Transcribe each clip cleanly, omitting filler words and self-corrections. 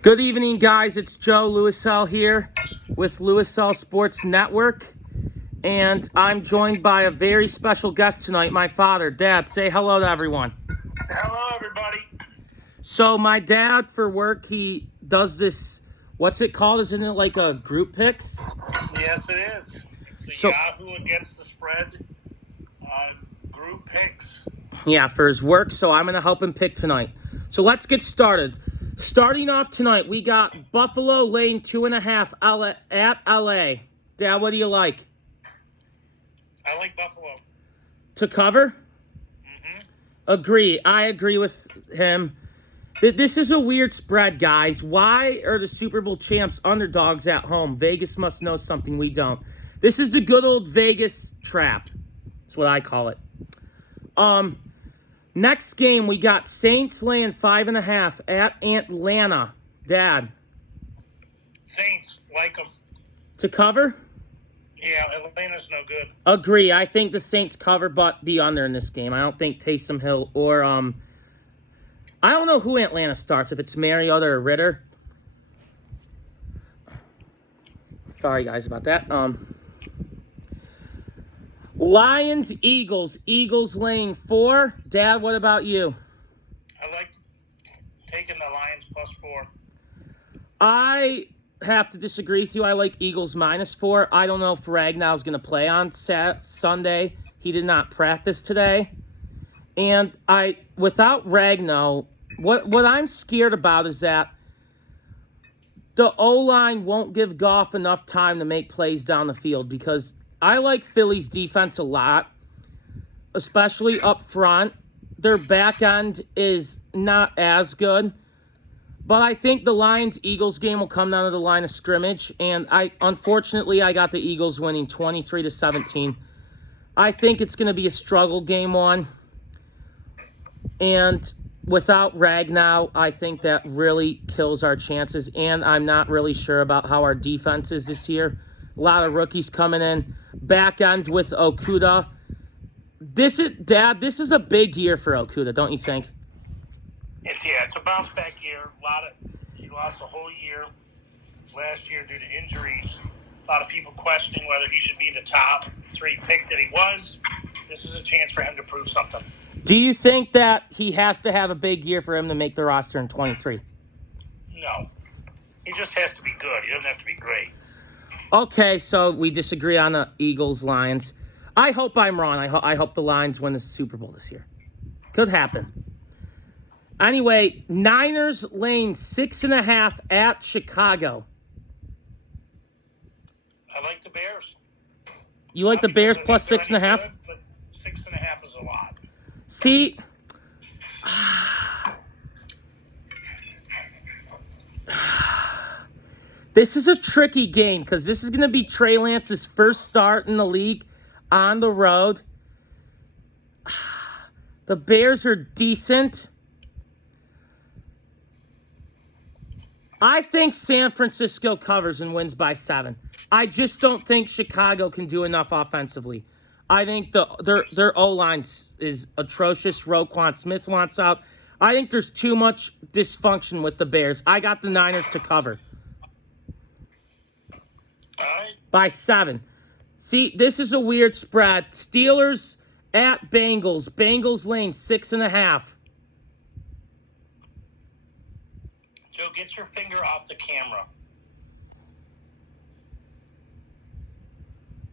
Good evening, guys. It's Joe Louisel here with Louisel Sports Network. And I'm joined by a very special guest tonight, my father. Dad, say hello to everyone. Hello, everybody. So my dad, for work, he does this, what's it called? Isn't it like a group picks? Yes, it is. It's the So- Yahoo Against the Spread group picks. Yeah, for his work, so I'm going to help him pick tonight. So let's get started. Starting off tonight, we got Buffalo laying 2.5 at LA. Dad, what do you like? I like Buffalo. To cover? Agree. I agree with him. This is a weird spread, guys. Why are the Super Bowl champs underdogs at home? Vegas must know something we don't. This is the good old Vegas trap. That's what I call it. Next game, we got Saints laying 5.5 at Atlanta. Dad. Saints, like them. To cover? Yeah, Atlanta's no good. Agree. I think the Saints cover, but the under in this game. I don't think Taysom Hill or I don't know who Atlanta starts. If it's Mariota or Ritter. Sorry, guys, about that. Lions, Eagles. Eagles laying 4. Dad, what about you? I like taking the Lions +4. I have to disagree with you. I like Eagles -4. I don't know if Ragnow's going to play on Sunday. He did not practice today. And without Ragnow, what I'm scared about is that the O-line won't give Goff enough time to make plays down the field, because I like Philly's defense a lot, especially up front. Their back end is not as good. But I think the Lions-Eagles game will come down to the line of scrimmage, and unfortunately I got the Eagles winning 23-17. I think it's going to be a struggle game one. And without Ragnow, I think that really kills our chances. And I'm not really sure about how our defense is this year. A lot of rookies coming in. Back end with Okudah. This is a big year for Okudah, don't you think? It's a bounce back year. He lost a whole year last year due to injuries. A lot of people questioning whether he should be the top 3 pick that he was. This is a chance for him to prove something. Do you think that he has to have a big year for him to make the roster in 23? No. He just has to be good. He doesn't have to be great. Okay, so we disagree on the Eagles-Lions. I hope I'm wrong. I hope the Lions win the Super Bowl this year. Could happen. Anyway, Niners laying 6.5 at Chicago. I like the Bears. You like the Bears plus 6.5? Good, but 6.5 is a lot. See, this is a tricky game because this is going to be Trey Lance's first start in the league on the road. The Bears are decent. I think San Francisco covers and wins by 7. I just don't think Chicago can do enough offensively. I think their O-line is atrocious. Roquan Smith wants out. I think there's too much dysfunction with the Bears. I got the Niners to cover. All right. By 7. See, this is a weird spread. Steelers at Bengals. Bengals laying 6.5. Joe, get your finger off the camera.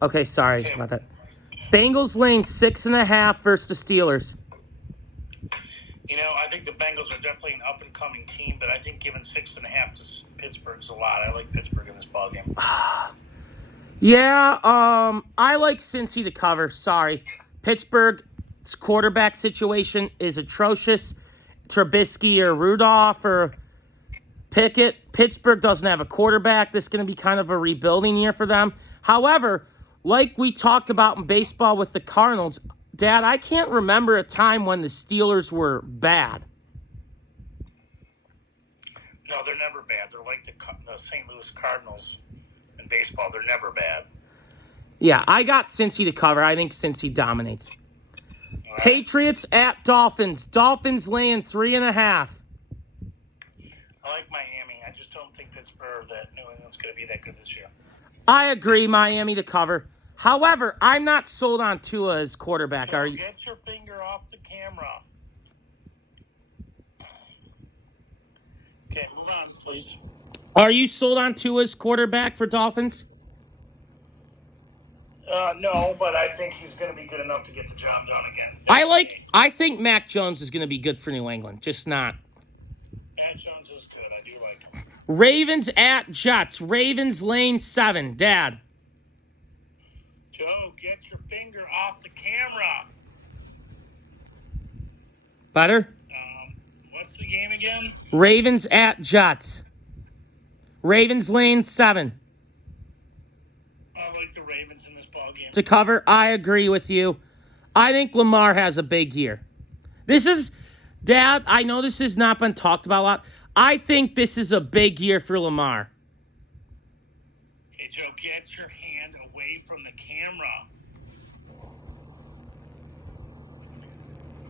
Okay, sorry about that. Bengals laying 6.5 versus the Steelers. You know, I think the Bengals are definitely an up-and-coming team, but I think giving 6.5 to Pittsburgh's a lot. I like Pittsburgh in this ballgame. Yeah, I like Cincy to cover. Sorry. Pittsburgh's quarterback situation is atrocious. Trubisky or Rudolph or Pickett. Pittsburgh doesn't have a quarterback. This is going to be kind of a rebuilding year for them. However, like we talked about in baseball with the Cardinals, Dad, I can't remember a time when the Steelers were bad. No, they're never bad. They're like the St. Louis Cardinals in baseball. They're never bad. Yeah, I got Cincy to cover. I think Cincy dominates. All right. Patriots at Dolphins. Dolphins laying 3.5. I like Miami. I just don't think Pittsburgh, that New England's going to be that good this year. I agree, Miami to cover. However, I'm not sold on Tua as quarterback. Joe, Are you? get your finger off the camera. Okay, move on, please. Are you sold on Tua as quarterback for Dolphins? No, but I think he's going to be good enough to get the job done again. I think Mac Jones is going to be good for New England, just not. Matt Jones is good. I do like him. Ravens at Jets. Ravens lane 7. Dad. Joe, get your finger off the camera. Better? What's the game again? Ravens at Jets. Ravens lane 7. I like the Ravens in this ballgame. To cover, I agree with you. I think Lamar has a big year. This is, Dad, I know this has not been talked about a lot. I think this is a big year for Lamar. Hey, Joe, get your hand away from the camera.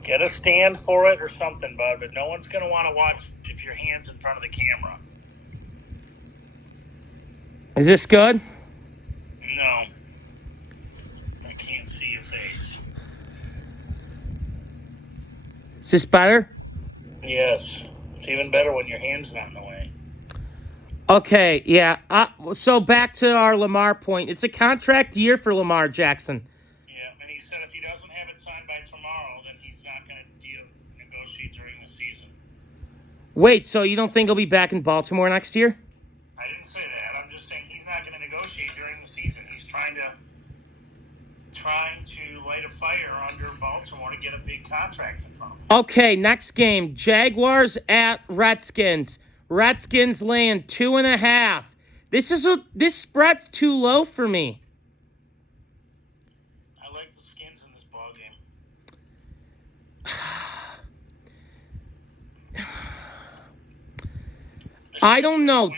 Get a stand for it or something, bud, but no one's going to want to watch if your hand's in front of the camera. Is this good? No. I can't see your face. Is this better? Yes. It's even better when your hand's not in the way. Okay, yeah. So back to our Lamar point. It's a contract year for Lamar Jackson. Yeah, and he said if he doesn't have it signed by tomorrow, then he's not going to negotiate during the season. Wait, so you don't think he'll be back in Baltimore next year? I didn't say that. I'm just saying he's not going to negotiate during the season. He's trying to light a fire under Baltimore to get a big contract in front of him. Okay, next game. Jaguars at Redskins. Redskins laying 2.5. This spread's too low for me. I like the Skins in this ballgame. I don't know.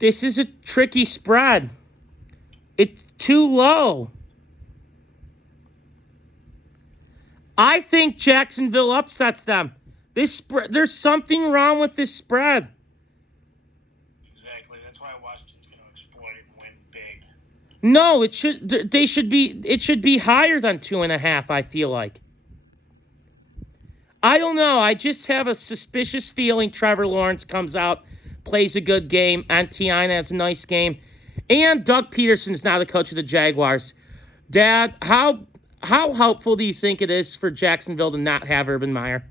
This is a tricky spread. It's too low. I think Jacksonville upsets them. There's something wrong with this spread. Exactly. That's why Washington's going to exploit and win big. No, it should be higher than 2.5, I feel like. I don't know. I just have a suspicious feeling Trevor Lawrence comes out, plays a good game, Etienne has a nice game, and Doug Peterson's now the coach of the Jaguars. Dad, how helpful do you think it is for Jacksonville to not have Urban Meyer?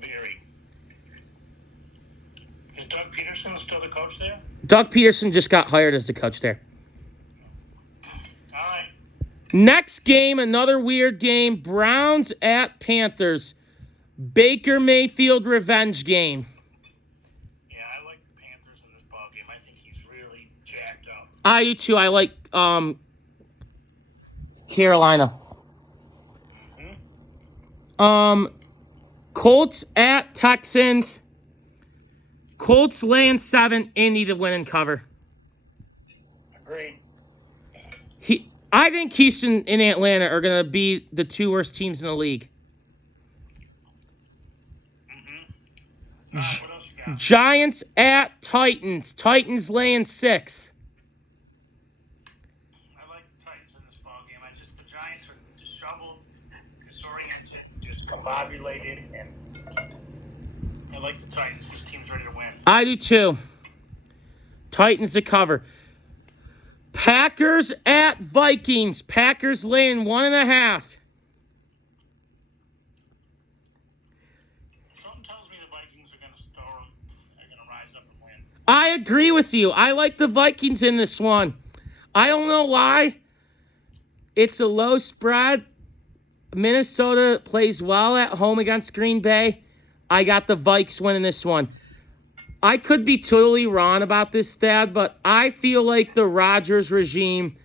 Very. Is Doug Peterson still the coach there? Doug Peterson just got hired as the coach there. All right. Next game, another weird game. Browns at Panthers. Baker Mayfield revenge game. Yeah, I like the Panthers in this ballgame. I think he's really jacked up. I do too. I like Carolina. Colts at Texans. Colts laying 7. Indy to win and cover. Agreed. I think Houston and Atlanta are going to be the 2 worst teams in the league. What else you got? Giants at Titans. Titans laying 6. I like the Titans in this ballgame. The Giants are disheveled, disoriented, just combobulated, and I like the Titans. This team's ready to win. I do too. Titans to cover. Packers at Vikings. Packers laying 1.5. Something tells me the Vikings are going to storm. They're going to rise up and win. I agree with you. I like the Vikings in this one. I don't know why. It's a low spread. Minnesota plays well at home against Green Bay. I got the Vikes winning this one. I could be totally wrong about this, Dad, but I feel like the Rodgers regime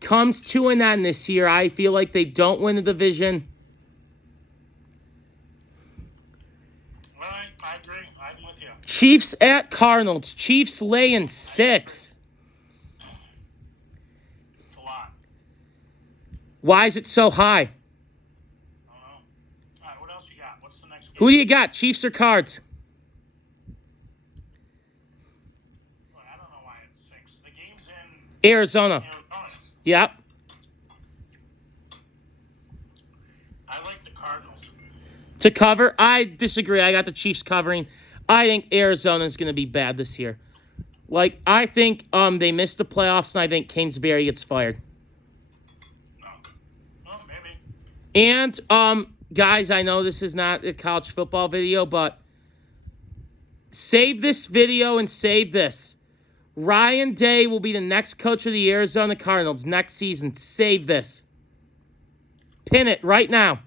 comes to an end this year. I feel like they don't win the division. All right, I agree. I'm with you. Chiefs at Cardinals. Chiefs laying 6. It's a lot. Why is it so high? I don't know. All right, what else you got? What's the next Who do you got, Chiefs or Cards? Well, I don't know why it's 6. The game's in Arizona. Arizona. Yep. I like the Cardinals. To cover, I disagree. I got the Chiefs covering. I think Arizona's going to be bad this year. Like, I think they missed the playoffs, and I think Kingsbury gets fired. No. Well, maybe. And, guys, I know this is not a college football video, but save this video and save this. Ryan Day will be the next coach of the Arizona Cardinals next season. Save this. Pin it right now.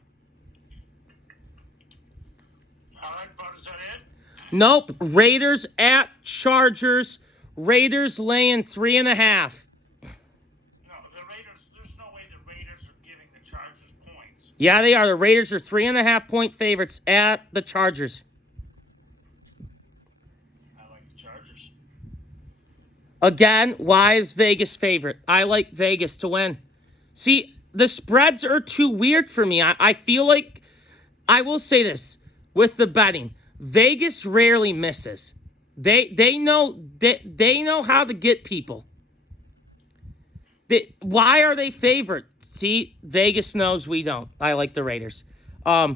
All right, Bud, is that it? Nope. Raiders at Chargers. Raiders laying 3.5. No, the Raiders, there's no way the Raiders are giving the Chargers points. Yeah, they are. The Raiders are 3.5-point favorites at the Chargers. I like the Chargers. Again, why is Vegas favorite? I like Vegas to win. See, the spreads are too weird for me. I feel like, I will say this, with the betting, Vegas rarely misses. They know how to get people. Why are they favored? See, Vegas knows, we don't. I like the Raiders. All right,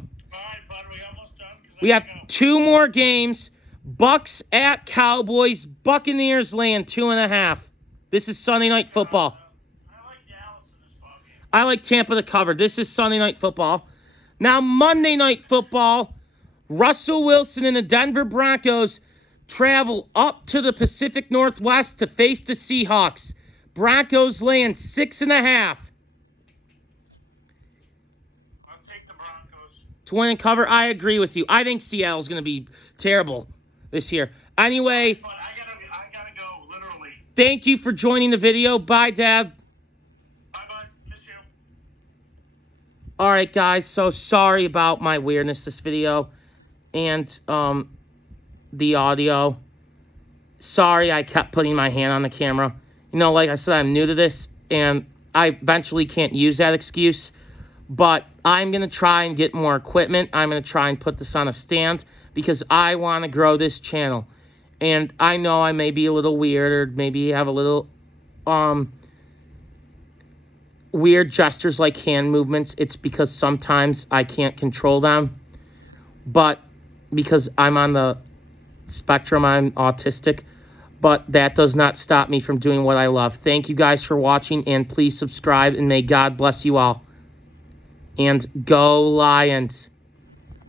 Bud, we almost done? We have 2 more games. Bucks at Cowboys. Buccaneers laying 2.5. This is Sunday Night Football. I like Dallas in this ball game. I like Tampa to cover. This is Sunday Night Football. Now, Monday Night Football, Russell Wilson and the Denver Broncos travel up to the Pacific Northwest to face the Seahawks. Broncos laying 6.5. I'll take the Broncos. To win and cover, I agree with you. I think Seattle's going to be terrible this year. Anyway, But I gotta go, literally. thank you for joining the video. Bye, Dad. Bye, Bud. Miss you. All right, guys. So sorry about my weirdness this video and the audio. Sorry I kept putting my hand on the camera. You know, like I said, I'm new to this, and I eventually can't use that excuse. But I'm going to try and get more equipment. I'm going to try and put this on a stand because I want to grow this channel. And I know I may be a little weird or maybe have a little weird gestures like hand movements. It's because sometimes I can't control them. But because I'm on the spectrum, I'm autistic. But that does not stop me from doing what I love. Thank you guys for watching, and please subscribe, and may God bless you all. And go Lions.